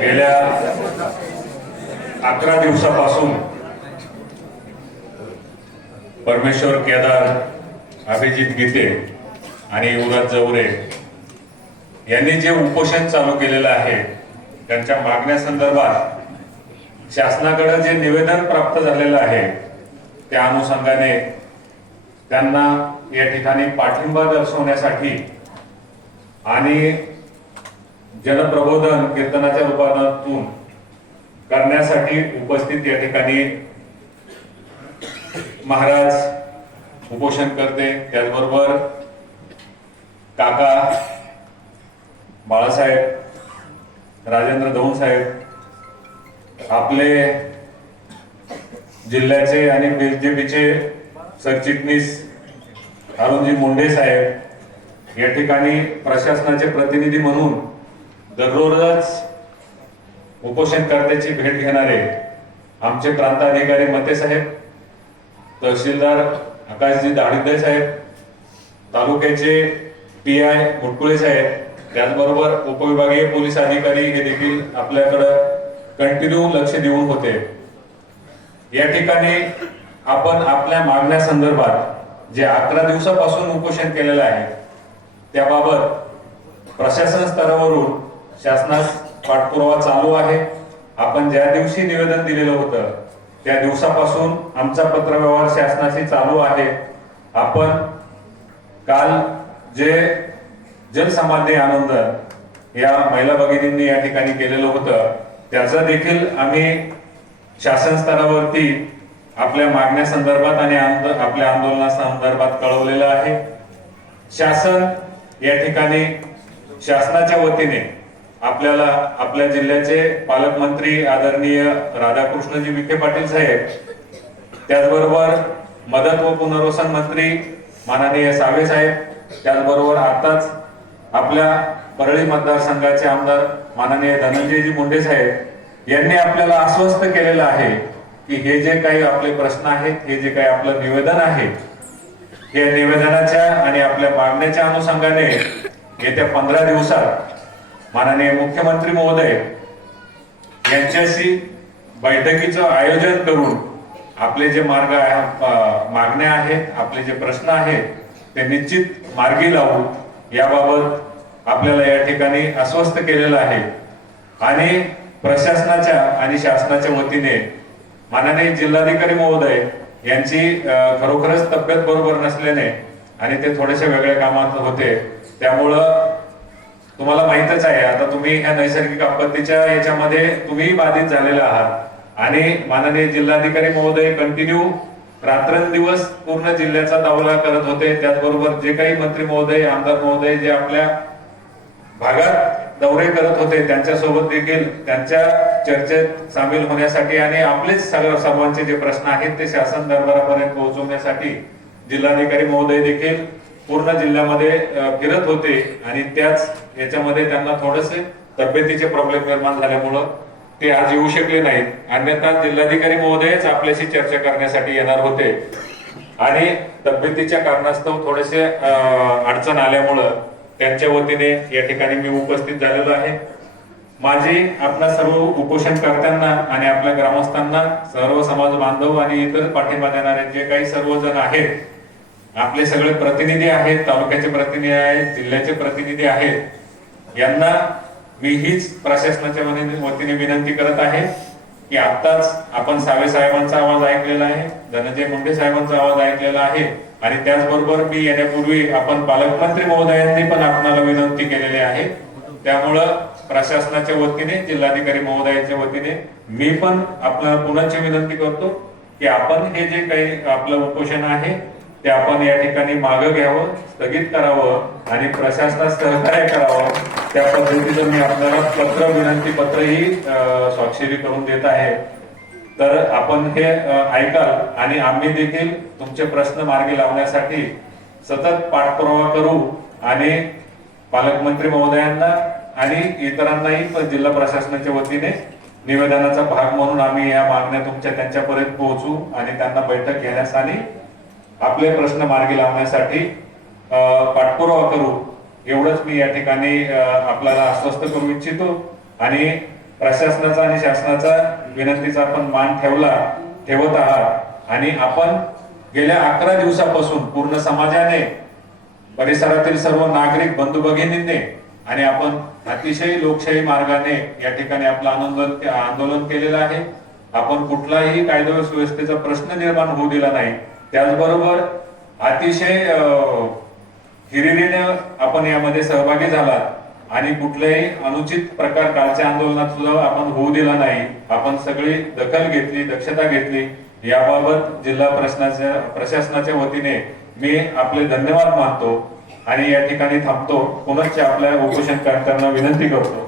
गेल्या अकरा दिवसापासून परमेश्वर केदार अभिजित गीते आणि युवराज जवरे यांनी जे उपोषण चालू केलेलं आहे त्यांच्या मागण्यासंदर्भात शासनाकडे जे निवेदन प्राप्त झालेलं आहे त्या अनुषंगाने त्यांना या ठिकाणी पाठिंबा दर्शवण्यासाठी आणि जनप्रबोधन कीर्तनाच्या रूपातून करण्यासाठी उपस्थित या ठिकाणी महाराज उपोषण करते. त्याचबरोबर काका बाळासाहेब राजेंद्र दौंड साहेब आपले जिल्ह्याचे आणि बीजेपीचे सरचिटणीस अरुणजी मुंडे साहेब या ठिकाणी प्रशासनाचे प्रतिनिधी म्हणून दररोजच उपोषणकर्त्याची भेट घेणारे आमचे प्रांताधिकारी मते साहेब तहसीलदार आकाशजी दाडिद्रे साहेब तालुक्याचे पी आय मुटकुळे साहेब त्याचबरोबर उपविभागीय पोलीस अधिकारी हे देखील आपल्याकडं कंटिन्यू लक्ष देऊन होते. या ठिकाणी आपण आपल्या मागण्या संदर्भात जे अकरा दिवसापासून उपोषण केलेलं आहे त्याबाबत प्रशासन स्तरावरून शासनास पाठपुरावा चालू आहे. आपण ज्या दिवशी निवेदन दिलेलं होतं त्या दिवसापासून आमचा पत्रव्यवहार शासनाशी चालू आहे. आपण काल जे जलसमाधी आनंद या महिला भगिनींनी या ठिकाणी केलेलं होतं त्याचं देखील आम्ही शासन स्तरावरती आपल्या मागण्या संदर्भात आणि आपल्या आंदोलना संदर्भात कळवलेलं आहे. शासन या ठिकाणी शासनाच्या वतीने आपल्याला आपल्या जिल्ह्याचे पालकमंत्री आदरणीय राधाकृष्णजी विखे पाटील साहेब त्याचबरोबर मदत व पुनर्वसन मंत्री माननीय सावे साहेब त्याचबरोबर आताच आपल्या परळी मतदारसंघाचे आमदार माननीय धनंजयजी मुंडे साहेब यांनी आपल्याला आश्वस्त केलेलं आहे की हे जे काही आपले प्रश्न आहेत हे जे काही आपलं निवेदन आहे या निवेदनाच्या आणि आपल्या मागण्याच्या अनुषंगाने येत्या पंधरा दिवसात माननीय मुख्यमंत्री महोदय यांच्याशी बैठकीचं आयोजन करून आपले जे मार्ग आहे- मागण्या आहेत आपले जे प्रश्न आहेत ते निश्चित मार्गी लावू याबाबत आपल्याला या ठिकाणी अस्वस्थ केलेलं आहे. आणि प्रशासनाच्या आणि शासनाच्या वतीने माननीय जिल्हाधिकारी महोदय यांची खरोखरच तब्येत बरोबर नसल्याने आणि ते थोडेसे वेगळ्या कामात होते त्यामुळं तुम्हाला माहितच आहे आता तुम्ही ह्या नैसर्गिक आपत्तीच्या याच्यामध्ये तुम्ही बाधित झालेला आहात. आणि माननीय जिल्हाधिकारी महोदय कंटिन्यू रात्रंदिवस पूर्ण जिल्ह्याचा दौरा करत होते. त्याचबरोबर जे काही मंत्री महोदय आमदार महोदय जे आपल्या भागात दौरे करत होते त्यांच्यासोबत देखील त्यांच्या चर्चेत सामील होण्यासाठी आणि आपलेच सगळं सर्वांचे जे प्रश्न आहेत ते शासन दरबारापर्यंत पोहोचवण्यासाठी जिल्हाधिकारी महोदय देखील पूर्ण जिल्ह्यामध्ये फिरत होते आणि त्याच याच्यामध्ये त्यांना थोडेसे तब्येतीचे प्रॉब्लेम निर्माण झाल्यामुळं ते आज येऊ शकले नाहीत. अन्यथा जिल्हाधिकारी महोदयच आपल्याशी चर्चा करण्यासाठी येणार होते. आणि तब्येतीच्या कारणास्तव थोडेसे अडचण आल्यामुळं त्यांच्या वतीने या ठिकाणी मी उपस्थित झालेलो आहे. माझी आपल्या सर्व उपोषणकर्त्यांना आणि आपल्या ग्रामस्थांना सर्व समाज बांधव आणि इतर पाठिंबा देणारे जे काही सर्वजण आहेत आपले सगळे प्रतिनिधी आहेत तालुक्याचे प्रतिनिधी आहेत जिल्ह्याचे प्रतिनिधी आहेत. यांना मी हीच प्रशासनाच्या वतीने विनंती करत आहे की आत्ताच आपण सावे साहेबांचा आवाज ऐकलेला आहे धनंजय मुंडे साहेबांचा आवाज ऐकलेला आहे आणि त्याचबरोबर मी येण्यापूर्वी आपण पालकमंत्री महोदयांनी पण आपणाला विनंती केलेली आहे. त्यामुळं प्रशासनाच्या वतीने जिल्हाधिकारी महोदयांच्या वतीने मी पण आपल्याला पुनश्च विनंती करतो की आपण हे जे काही आपलं उपोषण आहे ते आपण या ठिकाणी मागं घ्यावं स्थगित करावं आणि प्रशासनास सहकार्य करावं. त्या पद्धतीचं मी आपल्याला पत्र विनंती पत्रही स्वाक्षरी करून देत आहे. तर आपण हे ऐकाल आणि आम्ही देखील तुमचे प्रश्न मार्गी लावण्यासाठी सतत पाठपुरावा करू आणि पालकमंत्री महोदयांना आणि इतरांनाही जिल्हा प्रशासनाच्या वतीने निवेदनाचा भाग म्हणून आम्ही या मागण्या तुमच्या त्यांच्यापर्यंत पोहोचू आणि त्यांना बैठक घेण्यास आणि आपले प्रश्न मार्गी लावण्यासाठी पाठपुरावा करू. एवढंच मी या ठिकाणी आपल्याला आश्वस्त करू इच्छितो. आणि प्रशासनाचा आणि शासनाचा विनंतीचा आपण मान ठेवला ठेवत आहात. आणि आपण गेल्या अकरा दिवसापासून पूर्ण समाजाने परिसरातील सर्व नागरिक बंधू भगिनींनी आणि आपण अतिशय लोकशाही मार्गाने या ठिकाणी आपलं आंदोलन आंदोलन केलेलं आहे. आपण कुठलाही कायदा सुव्यवस्थेचा प्रश्न निर्माण होऊ दिला नाही. त्याचबरोबर अतिशय अं, हिरिरीने आपण यामध्ये सहभागी झालात आणि कुठल्याही अनुचित प्रकार कालच्या आंदोलनात सुद्धा आपण होऊ दिला नाही. आपण सगळी दखल घेतली दक्षता घेतली. याबाबत जिल्हा प्रशासनाच्या प्रशासनाच्या वतीने मी आपले धन्यवाद मानतो आणि या ठिकाणी थांबतो. पुनश्च आपल्या उपोषणकर्त्यांना विनंती करतो.